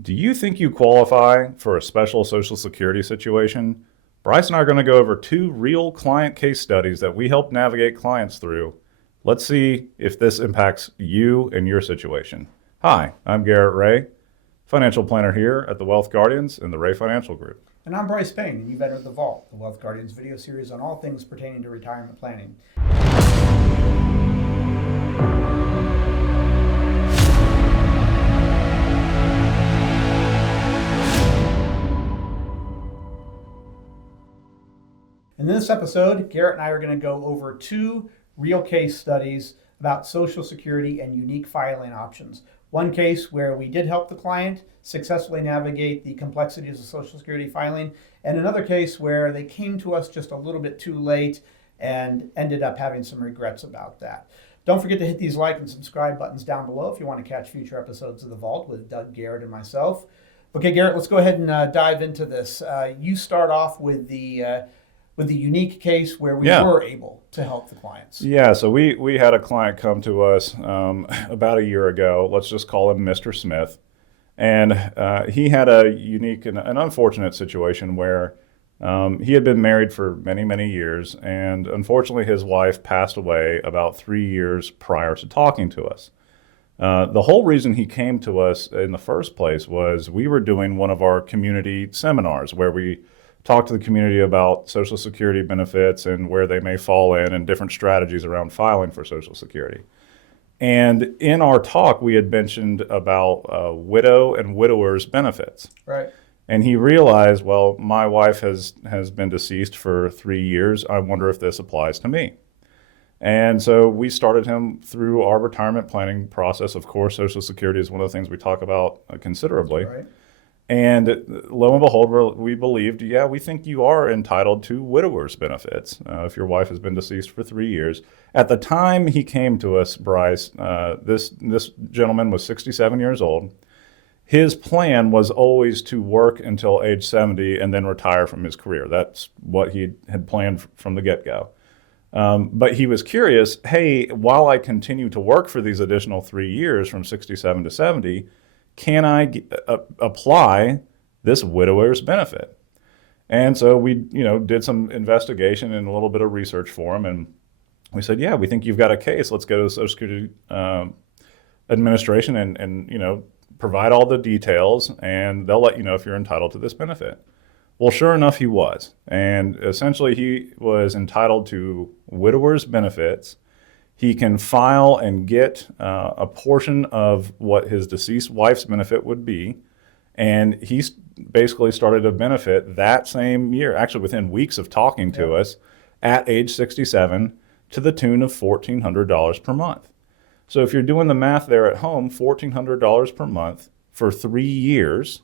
Do you think you qualify for a special Social Security situation? Bryce and I are going to go over two real client case studies that we help navigate clients through. Let's see if this impacts you and your situation. Hi, I'm Garrett Ray, financial planner here at the Wealth Guardians and the Ray Financial Group. And I'm Bryce Payne, and you've entered The Vault, the Wealth Guardians video series on all things pertaining to retirement planning. In this episode, Garrett and I are going to go over two real case studies about Social Security and unique filing options. One case where we did help the client successfully navigate the complexities of Social Security filing, and another case where they came to us just a little bit too late and ended up having some regrets about that. Don't forget to hit these like and subscribe buttons down below if you want to catch future episodes of The Vault with Doug, Garrett, and myself. Okay, Garrett, let's go ahead and dive into this. You start off with the unique case where we were able to help the clients. Yeah, so we had a client come to us about a year ago. Let's just call him Mr. Smith. And he had a unique and an unfortunate situation where he had been married for many, many years. And unfortunately, his wife passed away about 3 years prior to talking to us. The whole reason he came to us in the first place was we were doing one of our community seminars where we talk to the community about Social Security benefits and where they may fall in and different strategies around filing for Social Security. And in our talk, we had mentioned about widow and widowers benefits. Right. And he realized, well, my wife has been deceased for 3 years. I wonder if this applies to me. And so we started him through our retirement planning process. Of course, Social Security is one of the things we talk about considerably. Right. And lo and behold, we believed, we think you are entitled to widower's benefits if your wife has been deceased for 3 years. At the time he came to us, Bryce, this gentleman was 67 years old. His plan was always to work until age 70 and then retire from his career. That's what he had planned from the get-go. But he was curious, hey, while I continue to work for these additional 3 years from 67 to 70, can I apply this widower's benefit? And so we, did some investigation and a little bit of research for him, and we said, we think you've got a case. Let's go to the Social Security Administration and provide all the details, and they'll let you know if you're entitled to this benefit. Well, sure enough, he was, and essentially he was entitled to widower's benefits. He can file and get a portion of what his deceased wife's benefit would be. And he basically started a benefit that same year, actually within weeks of talking to us, at age 67 to the tune of $1,400 per month. So if you're doing the math there at home, $1,400 per month for 3 years,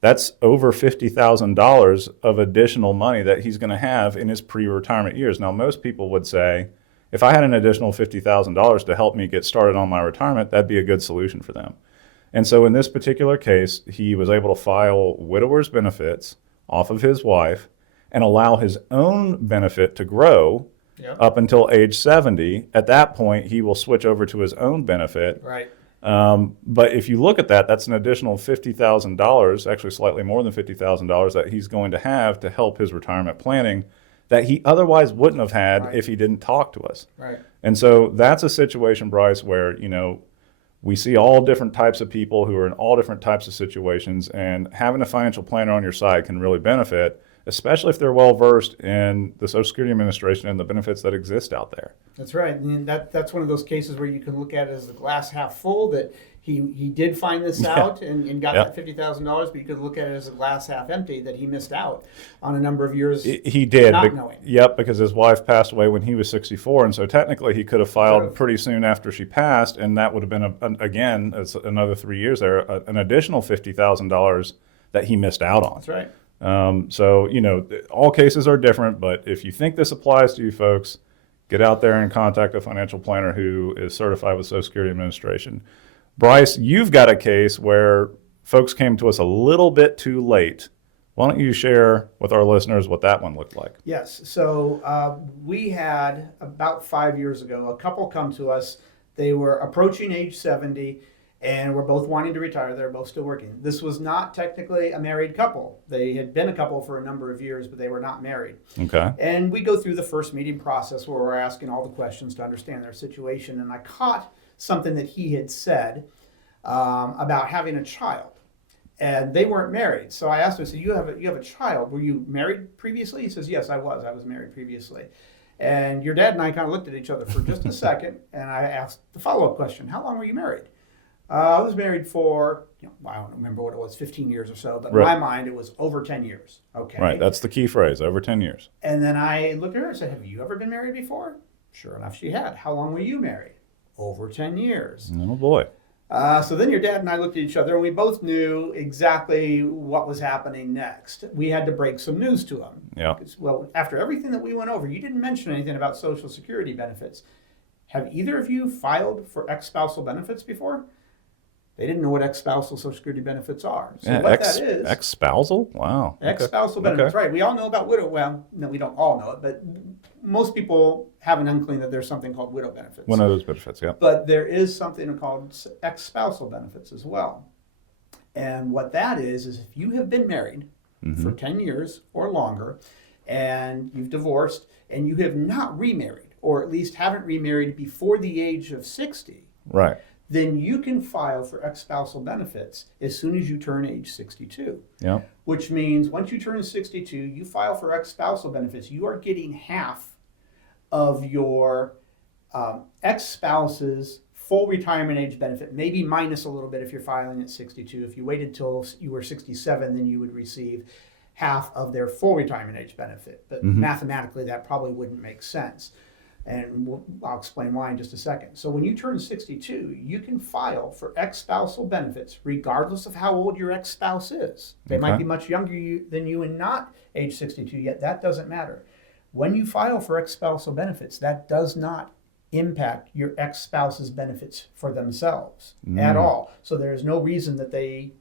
that's over $50,000 of additional money that he's going to have in his pre-retirement years. Now, most people would say, if I had an additional $50,000 to help me get started on my retirement, that'd be a good solution for them. And so in this particular case, he was able to file widower's benefits off of his wife and allow his own benefit to grow up until age 70. At that point, he will switch over to his own benefit. Right. But if you look at that, that's an additional $50,000, actually slightly more than $50,000 that he's going to have to help his retirement planning that he otherwise wouldn't have had if he didn't talk to us. Right. And so that's a situation, Bryce, where, we see all different types of people who are in all different types of situations, and having a financial planner on your side can really benefit, especially if they're well-versed in the Social Security Administration and the benefits that exist out there. That's right. And that's one of those cases where you can look at it as the glass half full, that he did find this out and got that $50,000, but you could look at it as a glass half empty, that he missed out on a number of years. He did. Not knowing. Yep, because his wife passed away when he was 64, and so technically he could have filed pretty soon after she passed, and that would have been, again, it's another 3 years there, an additional $50,000 that he missed out on. That's right. So, all cases are different, but if you think this applies to you folks, get out there and contact a financial planner who is certified with Social Security Administration. Bryce, you've got a case where folks came to us a little bit too late. Why don't you share with our listeners what that one looked like? Yes. So we had, about 5 years ago, a couple come to us. They were approaching age 70, and were both wanting to retire. They were both still working. This was not technically a married couple. They had been a couple for a number of years, but they were not married. Okay. And we go through the first meeting process where we're asking all the questions to understand their situation. And I caught something that he had said about having a child. And they weren't married. So I asked him, I said, you have a child. Were you married previously? He says, yes, I was. I was married previously. And your dad and I kind of looked at each other for just a second. And I asked the follow-up question, how long were you married? I was married for, I don't remember what it was, 15 years or so. But in my mind, it was over 10 years. Okay. Right. That's the key phrase, over 10 years. And then I looked at her and said, have you ever been married before? Sure enough, she had. How long were you married? Over 10 years. Oh, boy. So then your dad and I looked at each other, and we both knew exactly what was happening next. We had to break some news to him. Yeah. Well, after everything that we went over, you didn't mention anything about Social Security benefits. Have either of you filed for ex-spousal benefits before? They didn't know what ex-spousal Social Security benefits are. So Yeah, what that is... Ex-spousal? Wow. Ex-spousal benefits, right. We all know about widow... Well, no, we don't all know it, but most people have an inkling that there's something called widow benefits. One of those benefits, yeah. But there is something called ex-spousal benefits as well. And what that is if you have been married for 10 years or longer, and you've divorced, and you have not remarried, or at least haven't remarried before the age of 60, Right. then you can file for ex-spousal benefits as soon as you turn age 62. Yeah. Which means once you turn 62, you file for ex-spousal benefits. You are getting half of your ex-spouse's full retirement age benefit, maybe minus a little bit if you're filing at 62. If you waited till you were 67, then you would receive half of their full retirement age benefit. But mathematically, that probably wouldn't make sense. And I'll explain why in just a second. So when you turn 62, you can file for ex-spousal benefits regardless of how old your ex-spouse is. They might be much younger than you and not age 62 yet. That doesn't matter. When you file for ex-spousal benefits, that does not impact your ex-spouse's benefits for themselves at all. So there's no reason that they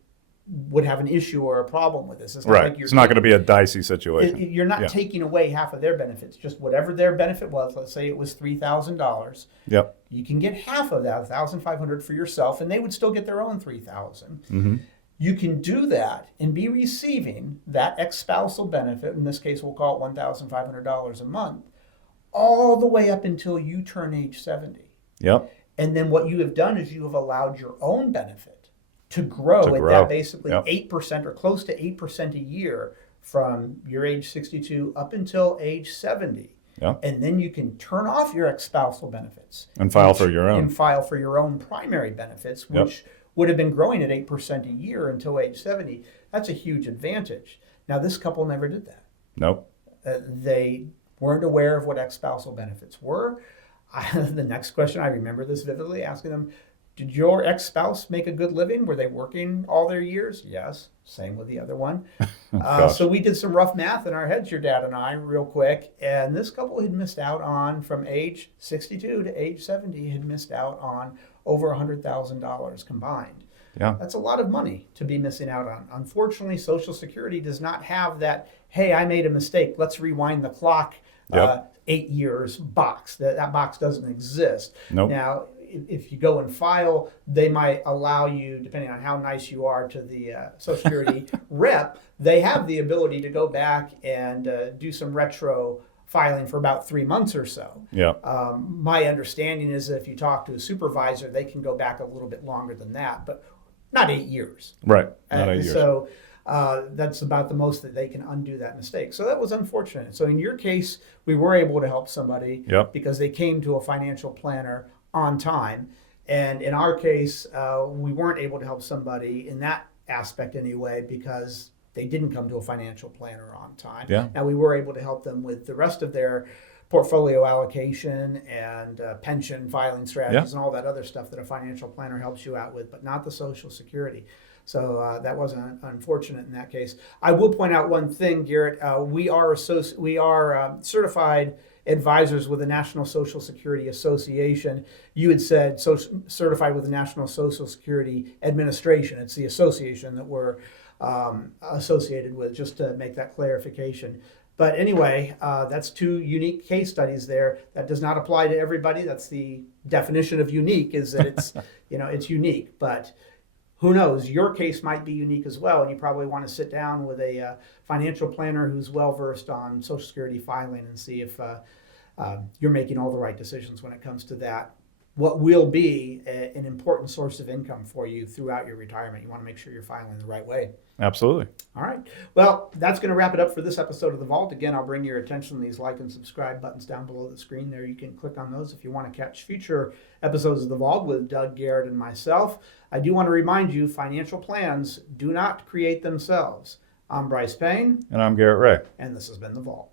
would have an issue or a problem with this. It's not Right. like It's not going to be a dicey situation. you're not taking away half of their benefits. Just whatever their benefit was, let's say it was $3,000. Yep. You can get half of that, $1,500 for yourself, and they would still get their own $3,000. You can do that and be receiving that ex-spousal benefit. In this case, we'll call it $1,500 a month, all the way up until you turn age 70. Yep. And then what you have done is you have allowed your own benefit to grow at that basically 8% or close to 8% a year from your age 62 up until age 70. Yep. And then you can turn off your ex-spousal benefits. And file for your own. And file for your own primary benefits, which would have been growing at 8% a year until age 70. That's a huge advantage. Now, this couple never did that. Nope. They weren't aware of what ex-spousal benefits were. The next question, I remember this vividly, asking them, did your ex-spouse make a good living? Were they working all their years? Yes. Same with the other one. So we did some rough math in our heads, your dad and I, real quick. And this couple had missed out on, from age 62 to age 70, had missed out on over $100,000 combined. Yeah. That's a lot of money to be missing out on. Unfortunately, Social Security does not have that, hey, I made a mistake, let's rewind the clock 8 years box. That box doesn't exist. Nope. Now, if you go and file, they might allow you, depending on how nice you are to the Social Security rep, they have the ability to go back and do some retro filing for about 3 months or so. Yeah. My understanding is that if you talk to a supervisor, they can go back a little bit longer than that, but not 8 years. Right. Not 8 years. So that's about the most that they can undo that mistake. So that was unfortunate. So in your case, we were able to help somebody because they came to a financial planner on time. And in our case, we weren't able to help somebody in that aspect anyway because they didn't come to a financial planner on time. Yeah. Now, we were able to help them with the rest of their portfolio allocation and pension filing strategies and all that other stuff that a financial planner helps you out with, but not the Social Security. So that was unfortunate in that case. I will point out one thing, Garrett. We are certified advisors with the National Social Security Association. You had said certified with the National Social Security Administration. It's the association that we're associated with, just to make that clarification. But anyway, that's two unique case studies there. That does not apply to everybody. That's the definition of unique, is that it's, it's unique. But who knows? Your case might be unique as well, and you probably want to sit down with a financial planner who's well versed on Social Security filing and see if you're making all the right decisions when it comes to that. What will be an important source of income for you throughout your retirement. You want to make sure you're filing the right way. Absolutely. All right. Well, that's going to wrap it up for this episode of The Vault. Again, I'll bring your attention to these like and subscribe buttons down below the screen there. You can click on those if you want to catch future episodes of The Vault with Doug, Garrett, and myself. I do want to remind you, financial plans do not create themselves. I'm Bryce Payne. And I'm Garrett Ray. And this has been The Vault.